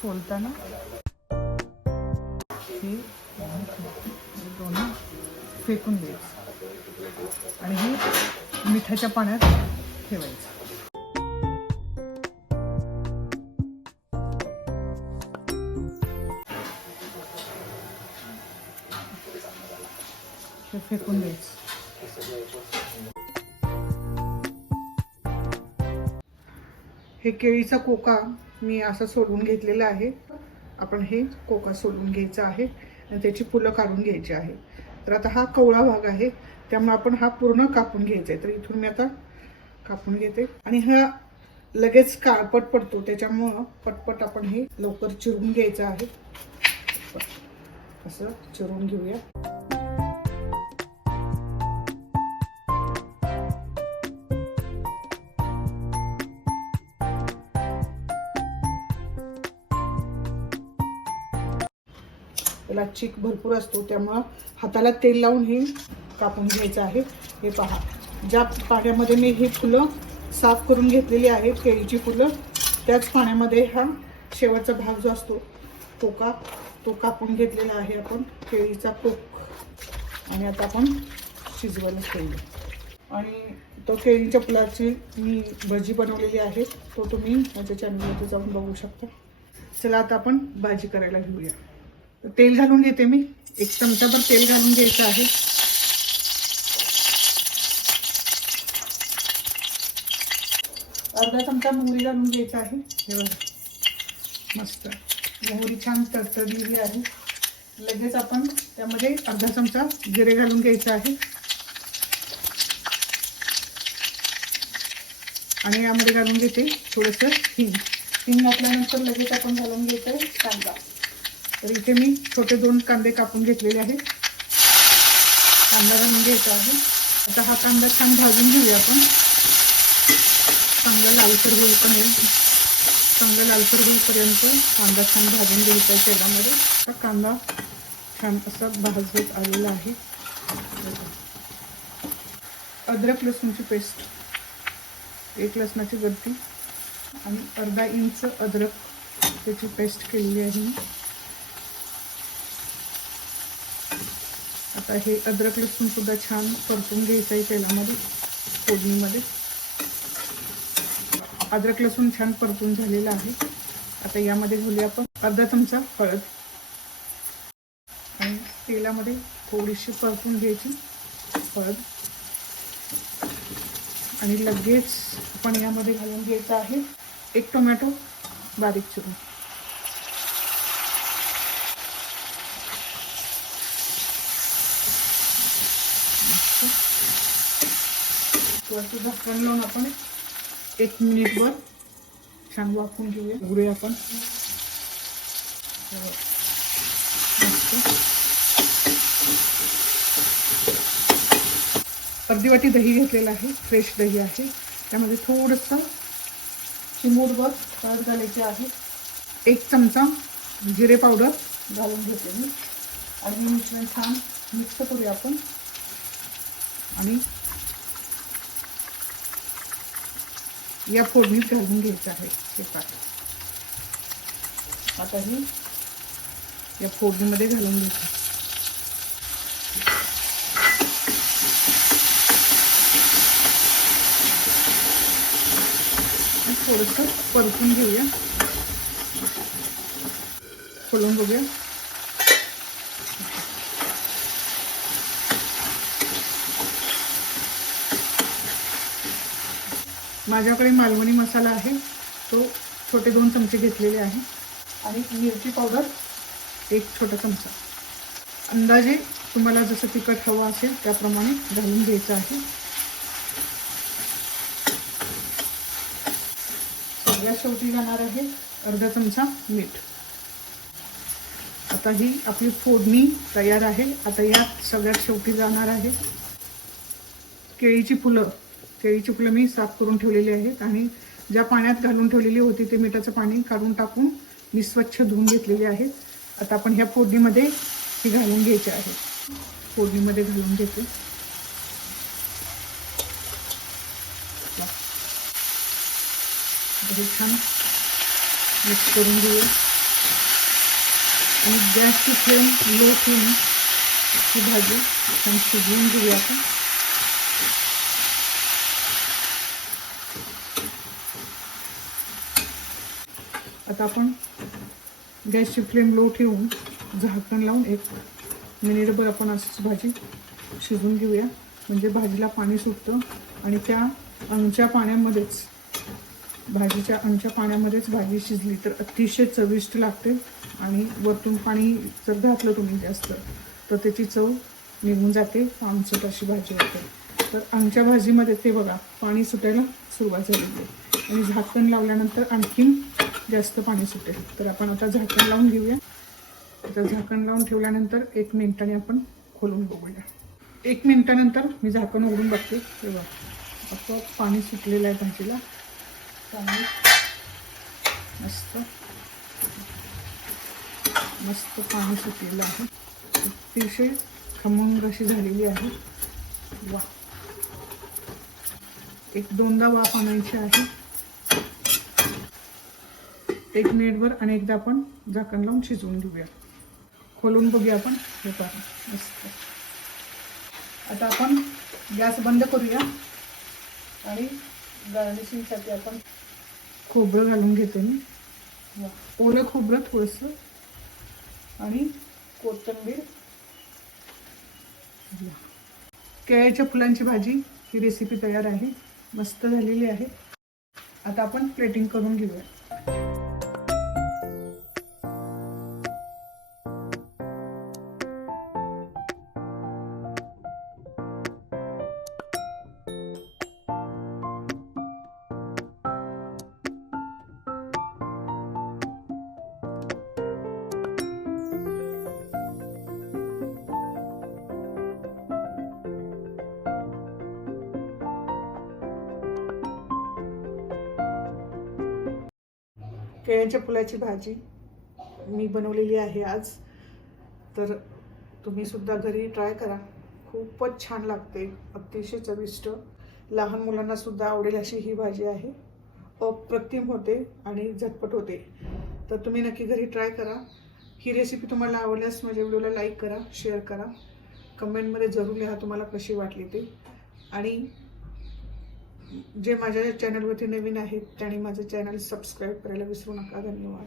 सोलताना. हे दोन्ही फेकून द्यायचं. आणि हे मिठाच्या पाण्यात ठेवायचं. हे फेकून द्यायचं. हे केळीचा कोका मी असं सोलून घेतलेलं आहे. आपण हे कोका सोलून घ्यायचा आहे आणि त्याची फुलं काढून घ्यायची आहे. तर आता हा कवळा भाग आहे. त्यामुळे आपण हा पूर्ण कापून घ्यायचा आहे. तर इथून मी आता कापून घेते. आणि हा लगेच काळपट पडतो. त्याच्यामुळं पटपट आपण हे लवकर चिरून घ्यायचं आहे. असं चिरून घेऊया. त्याला चिक भरपूर असतो त्यामुळं हाताला तेल लावून हे कापून घ्यायचं आहे. हे पहा. ज्या पाण्यामध्ये मी ही फुलं साफ करून घेतलेली आहेत केळीची फुलं त्याच पाण्यामध्ये हा शेवटचा भाग जो असतो तो का तो कापून घेतलेला आहे आपण. केळीचा कोक. आणि आता आपण शिजवायला केळी आणि तो केळीच्या फुलाची मी भजी बनवलेली आहे. तो तुम्ही माझ्या चॅनलमध्ये जाऊन बघू शकता. चला आता आपण भाजी करायला घेऊया. तेल घालून घेते मी. एक चमचाभर तेल घालून घ्यायचं आहे. अर्धा चमचा मोहरी घालून घ्यायचा आहे. हे बघा. मस्त. मोहरी छान तडतडलेली आहे. लगेच आपण त्यामध्ये अर्धा चमचा जिरे घालून घ्यायचं आहे. आणि यामध्ये घालून घेते थोडंसं हिंग. हिंग घातल्यानंतर लगेच आपण घालून घ्यायचं आहे कांदा. तर इथे मी छोटे दोन कांदे कापून घेतलेले आहेत. कांदा घालून घ्यायचा आहे. आता हा कांदा छान भाजून घेऊया आपण. चांगला लालसर होईपर्यंत चांगला लालसर होईपर्यंत कांदा छान भाजून घ्यायचा आहे तेलामध्ये. आता कांदा छान असा भाजत आलेला आहे. अद्रक लसूणची पेस्ट. एक लसणाची गड्डी आणि अर्धा इंच अद्रक त्याची पेस्ट केलेली आहे आता हे अद्रक लसूण सुद्धा छान परतून घ्यायचं आहे तेलामध्ये फोडणीमध्ये. अद्रक लसूण छान परतून झालेला आहे. आता यामध्ये घालूया आपण अर्धा चमचा हळद. आणि तेलामध्ये थोडीशी परतून घ्यायची हळद. आणि लगेच आपण यामध्ये घालून घ्यायचं आहे एक टोमॅटो बारीक चिरून. वरती झाकण लावून आपण एक मिनिटभर छान वाफून घेऊया. उघडूया आपण. मस्त. अर्धी वाटी दही घेतलेलं आहे फ्रेश दही आहे. त्यामध्ये थोडंसं चिमूटभर हळद घालायची आहे. एक चमचा जिरे पावडर घालून घेते मी आणि मिश्रण छान मिक्स करूया आपण. आणि या फोडणीत घालून घ्यायचं आहे हे पाठ आता ही या फोडणीमध्ये घालून घ्यायचं. थोडंसं परतून घेऊया. खोलून बघूया. माझ्याकडे मालवणी मसाला आहे. तो छोटे दोन चमचे घेतलेले आहे. आणि मिरची पावडर एक छोटा चमचा. अंदाजे तुम्हाला जसं तिखट हवं असेल त्याप्रमाणे घालून घ्यायचं आहे. सगळ्यात शेवटी जाणार आहे अर्धा चमचा मीठ. आता ही आपली फोडणी तयार आहे. आता या सगळ्यात शेवटी जाणार आहे केळीची फुलं. केळी चुकलं मी साफ करून ठेवलेली आहेत आणि ज्या पाण्यात घालून ठेवलेली होती ते मिठाचं पाणी काढून टाकून मी स्वच्छ धुवून घेतलेली आहेत आता आपण ह्या फोडणीमध्ये ही घालून घ्यायची आहे. फोडणीमध्ये घालून घेते. छान मिक्स करून घेऊया. आणि गॅसची फ्लेम लो ठेवून ही भाजी छान शिजवून घेऊया आपण. आता आपण गॅसची फ्लेम लो ठेवून झाकण लावून एक मिनिटभर आपण असंच भाजी शिजून घेऊया. म्हणजे भाजीला पाणी सुटतं आणि त्या अंगच्या पाण्यामध्येच भाजीच्या अंगच्या पाण्यामध्येच भाजी शिजली तर अतिशय चविष्ट लागते आणि वरतून पाणी जर घातलं तुम्ही जास्त तर त्याची चव निघून जाते आमचट अशी भाजी होते तर आमच्या भाजीमध्ये ते बघा पाणी सुटायला सुरुवात झालेली आहे. आणि झाकण लावल्यानंतर आणखीन जास्त पाणी सुटेल. तर आपण आता झाकण लावून घेऊया. आता झाकण लावून ठेवल्यानंतर एक मिनिटाने आपण खोलून बघूया. एक मिनिटानंतर मी झाकण उघडून बघते. तेव्हा आपोआप पाणी सुटलेलं आहे भाजीला. चांगली मस्त मस्त पाणी सुटलेलं आहे. अतिशय खमंग अशी झालेली आहे. वा एक दोनदा वाफ आणायची आहे. एक मिनिटभर आणि एकदा आपण झाकण लावून शिजवून घेऊया. खोलून बघूया आपण. हे पहा मस्त. आता आपण गॅस बंद करूया आणि गार्निशिंगसाठी आपण खोबरं घालून घेते मी. ओलं खोबरं थोडंसं आणि कोथिंबीर. केळ्याच्या फुलांची भाजी ही रेसिपी तयार आहे. मस्त झालेली आहे. आता आपण प्लेटिंग करून घेऊया. केळ्याच्या फुलाची भाजी मी बनवलेली आहे आज. तर तुम्ही सुद्धा घरी ट्राय करा. खूपच छान लागते. अतिशय चविष्ट. लहान मुलांना सुद्धा आवडेल अशी ही भाजी आहे. अप्रतिम होते आणि झटपट होते. तर तुम्ही नक्की घरी ट्राय करा. ही रेसिपी तुम्हाला आवडल्यास माझ्या व्हिडिओला लाईक करा शेअर करा. कमेंटमध्ये जरूर लिहा तुम्हाला कशी वाटली ते. आणि जे माझ्या चॅनलवरती नवीन आहेत त्यांनी माझं चॅनल सबस्क्राईब करायला विसरू नका. धन्यवाद.